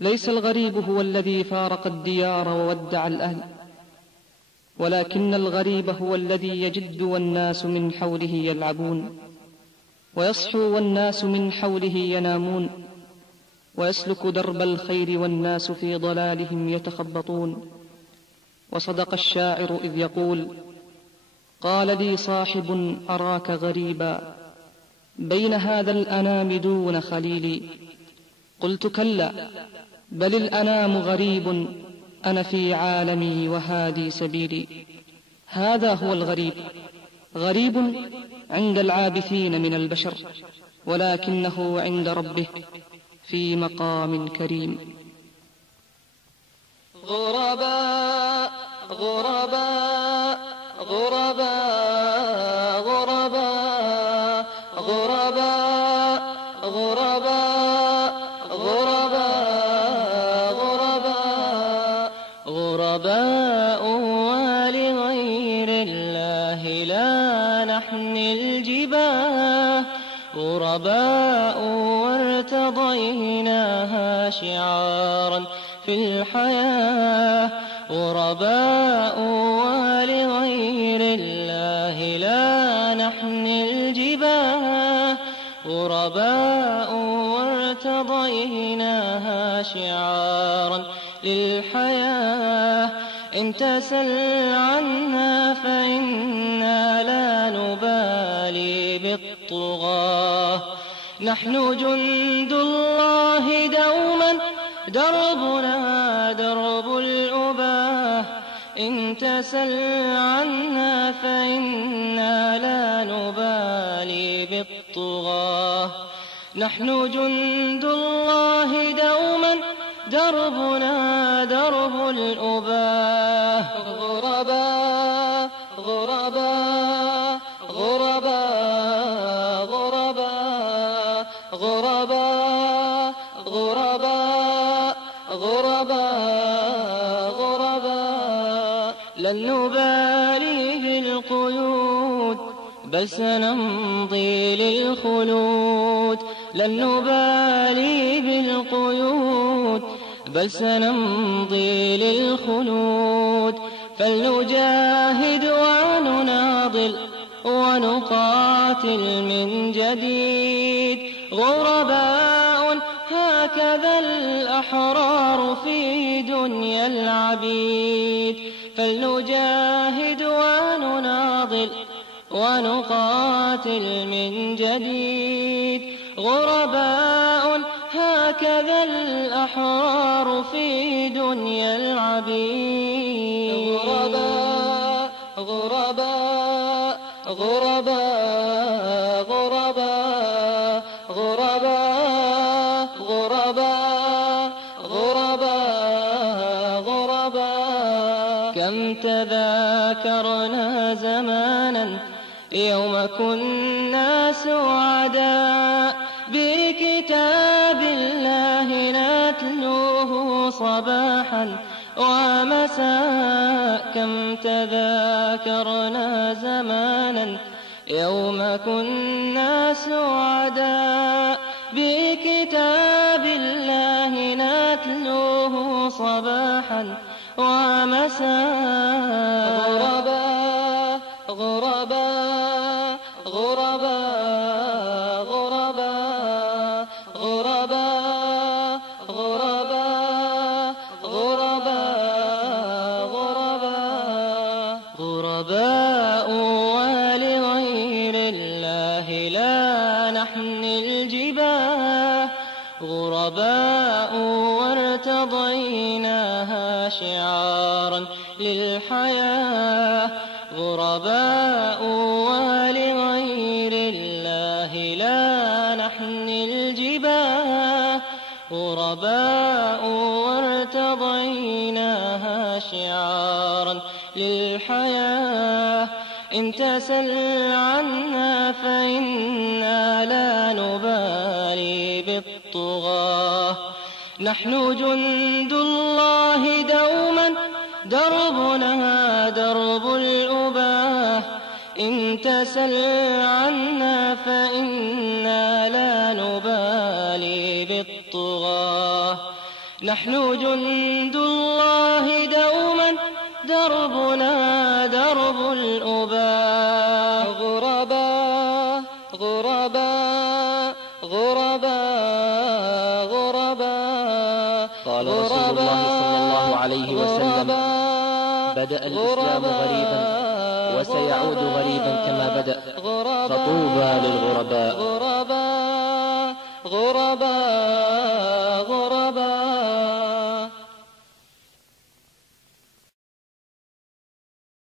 ليس الغريب هو الذي فارق الديار وودع الأهل، ولكن الغريب هو الذي يجد والناس من حوله يلعبون، ويصحو والناس من حوله ينامون، ويسلك درب الخير والناس في ضلالهم يتخبطون. وصدق الشاعر إذ يقول: قال لي صاحب أراك غريبا بين هذا الأنام دون خليلي. قلت: كلا، بل الأنام غريب، أنا في عالمي وهادي سبيلي. هذا هو الغريب، غريب عند العابثين من البشر، ولكنه عند ربه في مقام كريم. غرباء غرباء غرباء غرباء غرباء غرباء غرباء غرباء غرباء ولغير الله لا نحمي الجباه، غرباء وارتضيناها شعارا في الحياة، غرباء ولغير الله لا نحمي الجباه، غرباء وارتضيناها شعارا للحياة. إن تسل عنا فإنا لا نبالي بالطغاة، نحن جند الله دوما دربنا درب الأباه. إن تسل عنا فإنا لا نبالي بالطغاة، نحن جند الله دوما دربنا درب الأباه. غرباء غرباء غرباء غرباء غرباء غرباء غرباء غرباء لن نبالي بالقيود بل سنمضي للخلود، لن نبالي بالقيود بل سنمضي للخلود. فلنجاهد ونناضل ونقاتل من جديد، غرباء هكذا الأحرار في دنيا العبيد. فلنجاهد ونناضل ونقاتل من جديد، غرباء هكذا الأحرار في دنيا العبيد. غرباء غرباء غرباء غرباء غرباء غرباء غرباء غرباء كم تذاكرنا زمانا يوم كنا سعداء، بكتاب الله نتلوه صباحا ومساء. كم تذاكرنا زمانا يوم كنا سعداء، بكتاب الله نتلوه صباحا ومساء. غرباء غرباء غرباء غرباء غرباء غرباء غرباء غرباء غرباء ولغير الله لا نحمي الجباه، غرباء وارتضيناها شعارا للحياة، غرباء ولغير الله لا نحمي الجباه، غرباء وارتضيناها شعارا للحياة. إن تسل عنا فإنا لا نبالي بالطغاة، نحن جند الله دوما دربنا درب الأباه. إن تسل عنا فإنا لا نبالي بالطغاة، نحن جند الله دوما دربنا درب الأباء. غرباء غرباء غرباء غرباء. قال رسول الله صلى الله عليه وسلم: بدأ الإسلام غريبا وسيعود غريبا كما بدأ، فطوبى للغرباء. غرباء غرباء